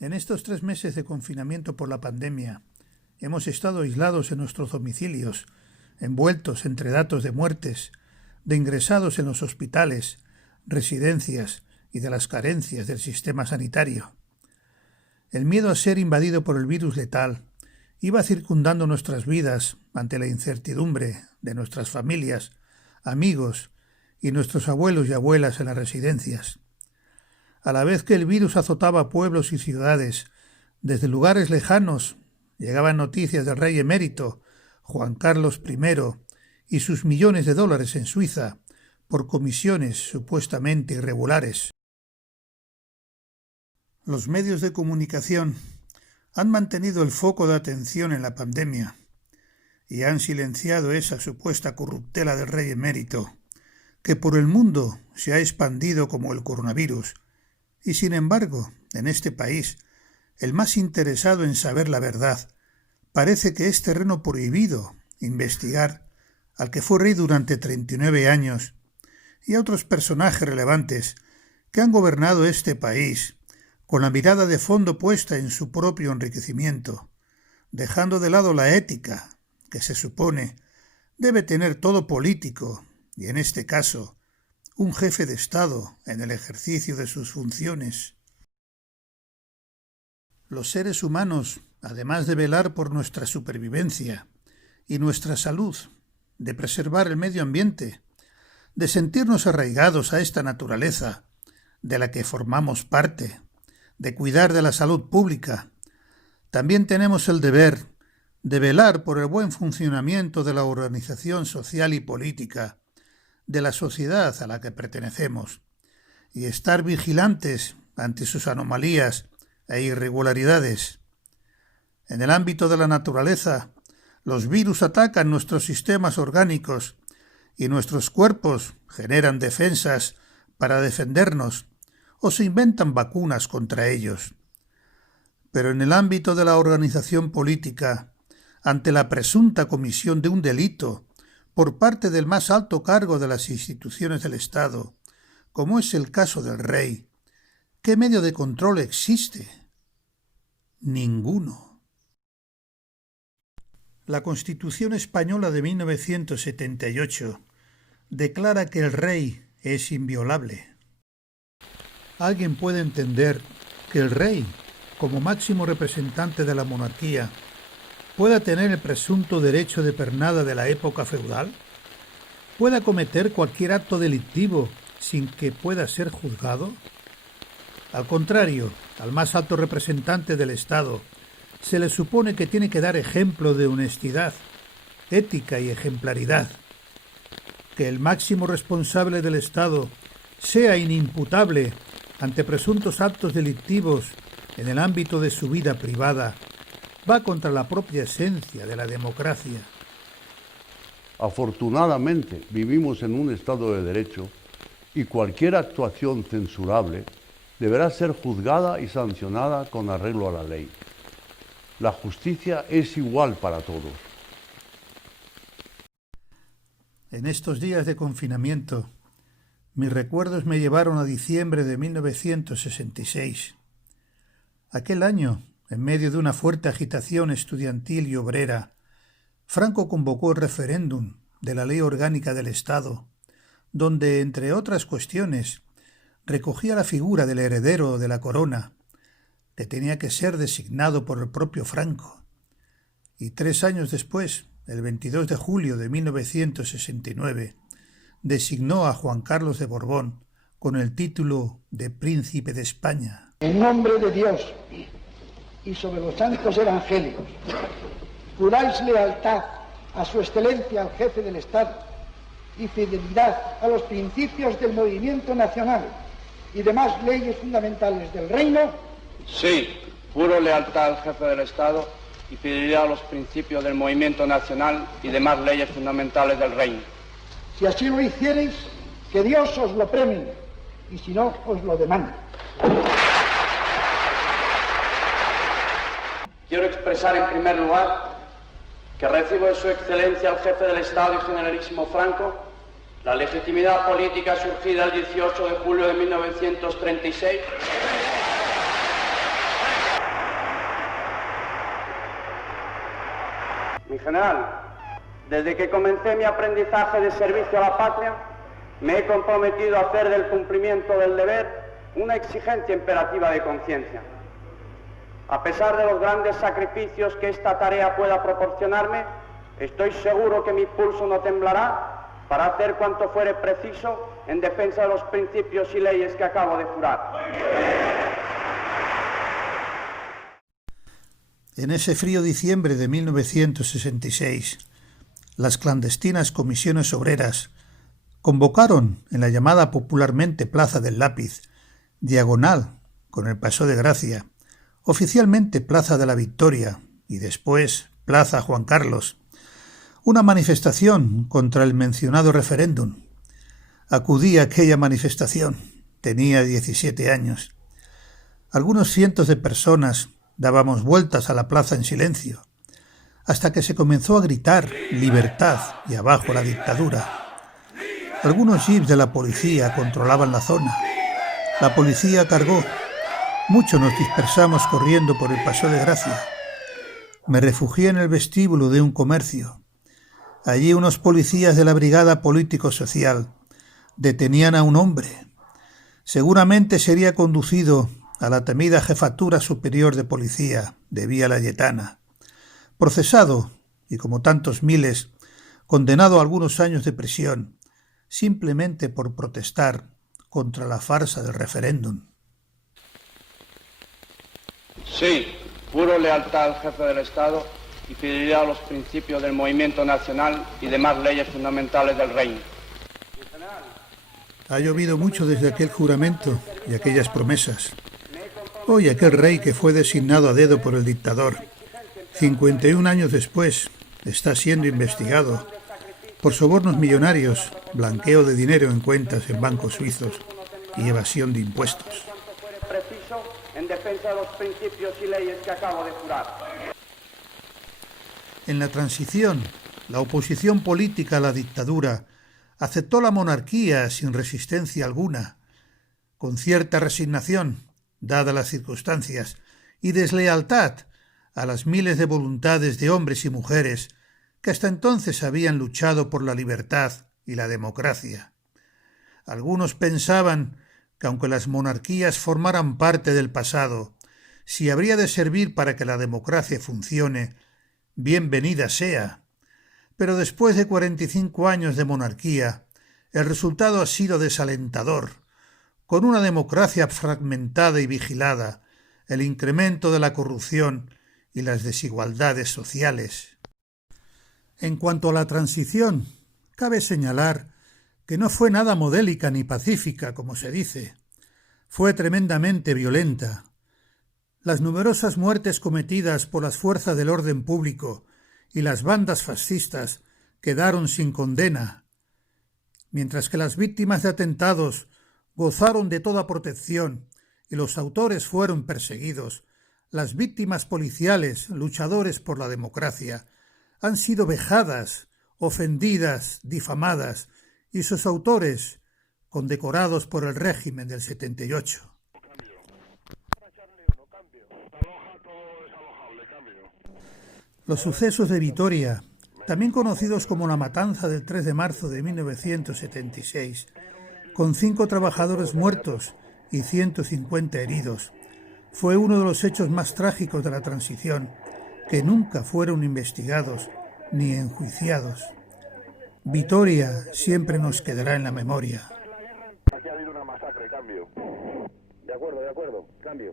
En estos 3 meses de confinamiento por la pandemia, hemos estado aislados en nuestros domicilios, envueltos entre datos de muertes, de ingresados en los hospitales, residencias y de las carencias del sistema sanitario. El miedo a ser invadido por el virus letal iba circundando nuestras vidas ante la incertidumbre de nuestras familias, amigos y nuestros abuelos y abuelas en las residencias. A la vez que el virus azotaba pueblos y ciudades, desde lugares lejanos llegaban noticias del rey emérito, Juan Carlos I, y sus millones de dólares en Suiza por comisiones supuestamente irregulares. Los medios de comunicación han mantenido el foco de atención en la pandemia y han silenciado esa supuesta corruptela del rey emérito, que por el mundo se ha expandido como el coronavirus, y sin embargo, en este país, el más interesado en saber la verdad parece que es terreno prohibido investigar al que fue rey durante 39 años y a otros personajes relevantes que han gobernado este país con la mirada de fondo puesta en su propio enriquecimiento, dejando de lado la ética que se supone debe tener todo político y, en este caso, un jefe de Estado en el ejercicio de sus funciones. Los seres humanos, además de velar por nuestra supervivencia y nuestra salud, de preservar el medio ambiente, de sentirnos arraigados a esta naturaleza de la que formamos parte, de cuidar de la salud pública, también tenemos el deber de velar por el buen funcionamiento de la organización social y política de la sociedad a la que pertenecemos y estar vigilantes ante sus anomalías e irregularidades. En el ámbito de la naturaleza, los virus atacan nuestros sistemas orgánicos y nuestros cuerpos generan defensas para defendernos o se inventan vacunas contra ellos. Pero en el ámbito de la organización política, ante la presunta comisión de un delito por parte del más alto cargo de las instituciones del Estado, como es el caso del rey, ¿qué medio de control existe? Ninguno. La Constitución española de 1978 declara que el rey es inviolable. ¿Alguien puede entender que el rey, como máximo representante de la monarquía, pueda tener el presunto derecho de pernada de la época feudal? ¿Pueda cometer cualquier acto delictivo sin que pueda ser juzgado? Al contrario, al más alto representante del Estado se le supone que tiene que dar ejemplo de honestidad, ética y ejemplaridad. Que el máximo responsable del Estado sea inimputable ante presuntos actos delictivos en el ámbito de su vida privada va contra la propia esencia de la democracia. Afortunadamente vivimos en un Estado de Derecho y cualquier actuación censurable deberá ser juzgada y sancionada con arreglo a la ley. La justicia es igual para todos. En estos días de confinamiento, mis recuerdos me llevaron a diciembre de 1966. Aquel año, en medio de una fuerte agitación estudiantil y obrera, Franco convocó el referéndum de la Ley Orgánica del Estado, donde, entre otras cuestiones, recogía la figura del heredero de la corona, que tenía que ser designado por el propio Franco. Y 3 años después, el 22 de julio de 1969, designó a Juan Carlos de Borbón con el título de Príncipe de España. En nombre de Dios y sobre los santos evangelios, juráis lealtad a su excelencia el jefe del Estado y fidelidad a los principios del movimiento nacional y demás leyes fundamentales del reino. Sí, juro lealtad al jefe del Estado y fidelidad a los principios del movimiento nacional y demás leyes fundamentales del reino. Si así lo hiciereis, que Dios os lo premie, y si no, os lo demande. Quiero expresar en primer lugar que recibo de su excelencia el jefe del Estado y generalísimo Franco la legitimidad política surgida el 18 de julio de 1936 general, desde que comencé mi aprendizaje de servicio a la patria, me he comprometido a hacer del cumplimiento del deber una exigencia imperativa de conciencia. A pesar de los grandes sacrificios que esta tarea pueda proporcionarme, estoy seguro que mi pulso no temblará para hacer cuanto fuere preciso en defensa de los principios y leyes que acabo de jurar. En ese frío diciembre de 1966, las clandestinas comisiones obreras convocaron en la llamada popularmente Plaza del Lápiz, diagonal con el Paseo de Gracia, oficialmente Plaza de la Victoria y después Plaza Juan Carlos, una manifestación contra el mencionado referéndum. Acudí a aquella manifestación, tenía 17 años. Algunos cientos de personas dábamos vueltas a la plaza en silencio, hasta que se comenzó a gritar «libertad» y «abajo la dictadura». Algunos jeeps de la policía controlaban la zona. La policía cargó. Muchos nos dispersamos corriendo por el Paseo de Gracia. Me refugié en el vestíbulo de un comercio. Allí unos policías de la Brigada Político-Social detenían a un hombre. Seguramente sería conducido a la temida Jefatura Superior de Policía de Vía Layetana, procesado y, como tantos miles, condenado a algunos años de prisión, simplemente por protestar contra la farsa del referéndum. Sí, juro lealtad al jefe del Estado y fidelidad a los principios del movimiento nacional y demás leyes fundamentales del reino. Ha llovido mucho desde aquel juramento y aquellas promesas. Hoy aquel rey que fue designado a dedo por el dictador, 51 años después, está siendo investigado por sobornos millonarios, blanqueo de dinero en cuentas en bancos suizos y evasión de impuestos. Preciso en defensa de los principios y leyes que acabo de jurar. En la transición, la oposición política a la dictadura aceptó la monarquía sin resistencia alguna, con cierta resignación, dadas las circunstancias, y deslealtad a las miles de voluntades de hombres y mujeres que hasta entonces habían luchado por la libertad y la democracia. Algunos pensaban que aunque las monarquías formaran parte del pasado, si habría de servir para que la democracia funcione, bienvenida sea. Pero después de 45 años de monarquía, el resultado ha sido desalentador. Con una democracia fragmentada y vigilada, el incremento de la corrupción y las desigualdades sociales. En cuanto a la transición, cabe señalar que no fue nada modélica ni pacífica, como se dice. Fue tremendamente violenta. Las numerosas muertes cometidas por las fuerzas del orden público y las bandas fascistas quedaron sin condena, mientras que las víctimas de atentados gozaron de toda protección y los autores fueron perseguidos. Las víctimas policiales, luchadores por la democracia, han sido vejadas, ofendidas, difamadas, y sus autores condecorados por el régimen del 78. Los sucesos de Vitoria, también conocidos como la matanza del 3 de marzo de 1976, con 5 trabajadores muertos y 150 heridos, fue uno de los hechos más trágicos de la transición, que nunca fueron investigados ni enjuiciados. Vitoria siempre nos quedará en la memoria. Aquí ha habido una masacre, cambio. De acuerdo, cambio.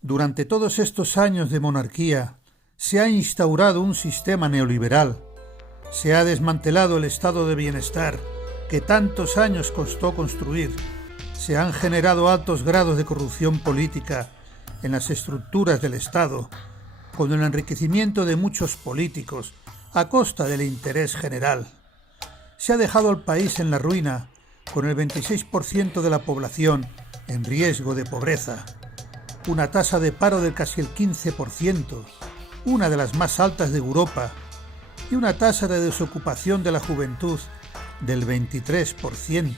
Durante todos estos años de monarquía, se ha instaurado un sistema neoliberal. Se ha desmantelado el estado de bienestar que tantos años costó construir. Se han generado altos grados de corrupción política en las estructuras del Estado, con el enriquecimiento de muchos políticos a costa del interés general. Se ha dejado al país en la ruina, con el 26% de la población en riesgo de pobreza, una tasa de paro de casi el 15%, una de las más altas de Europa, y una tasa de desocupación de la juventud del 23%,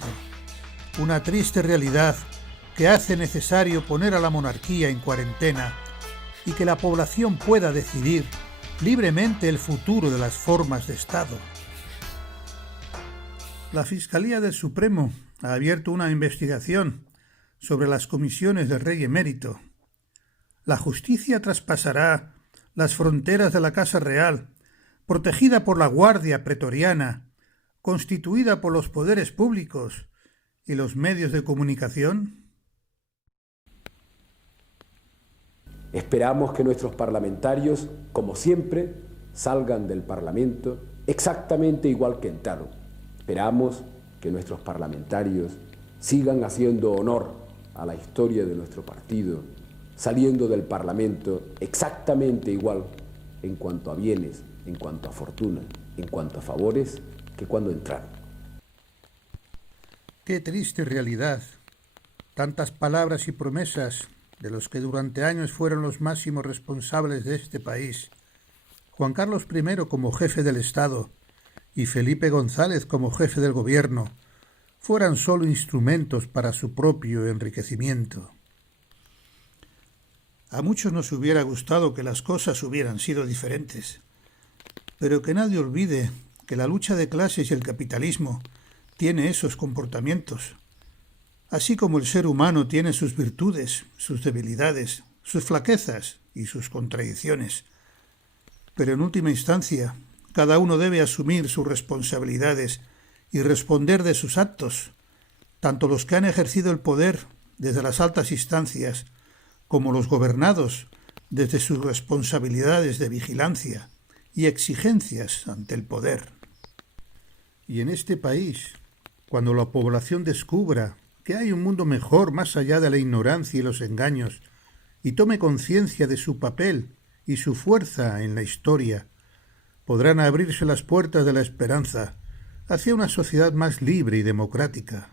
una triste realidad que hace necesario poner a la monarquía en cuarentena y que la población pueda decidir libremente el futuro de las formas de Estado. La Fiscalía del Supremo ha abierto una investigación sobre las comisiones del Rey Emérito. La justicia traspasará las fronteras de la Casa Real, protegida por la Guardia Pretoriana, constituida por los poderes públicos y los medios de comunicación. Esperamos que nuestros parlamentarios, como siempre, salgan del Parlamento exactamente igual que entraron. Esperamos que nuestros parlamentarios sigan haciendo honor a la historia de nuestro partido, saliendo del Parlamento exactamente igual en cuanto a bienes, en cuanto a fortuna, en cuanto a favores, que cuando entraron. Qué triste realidad. Tantas palabras y promesas de los que durante años fueron los máximos responsables de este país, Juan Carlos I como jefe del Estado y Felipe González como jefe del gobierno, fueran solo instrumentos para su propio enriquecimiento. A muchos nos hubiera gustado que las cosas hubieran sido diferentes, pero que nadie olvide que la lucha de clases y el capitalismo tiene esos comportamientos, así como el ser humano tiene sus virtudes, sus debilidades, sus flaquezas y sus contradicciones. Pero en última instancia, cada uno debe asumir sus responsabilidades y responder de sus actos, tanto los que han ejercido el poder desde las altas instancias, como los gobernados desde sus responsabilidades de vigilancia y exigencias ante el poder. Y en este país, cuando la población descubra que hay un mundo mejor más allá de la ignorancia y los engaños, y tome conciencia de su papel y su fuerza en la historia, podrán abrirse las puertas de la esperanza hacia una sociedad más libre y democrática.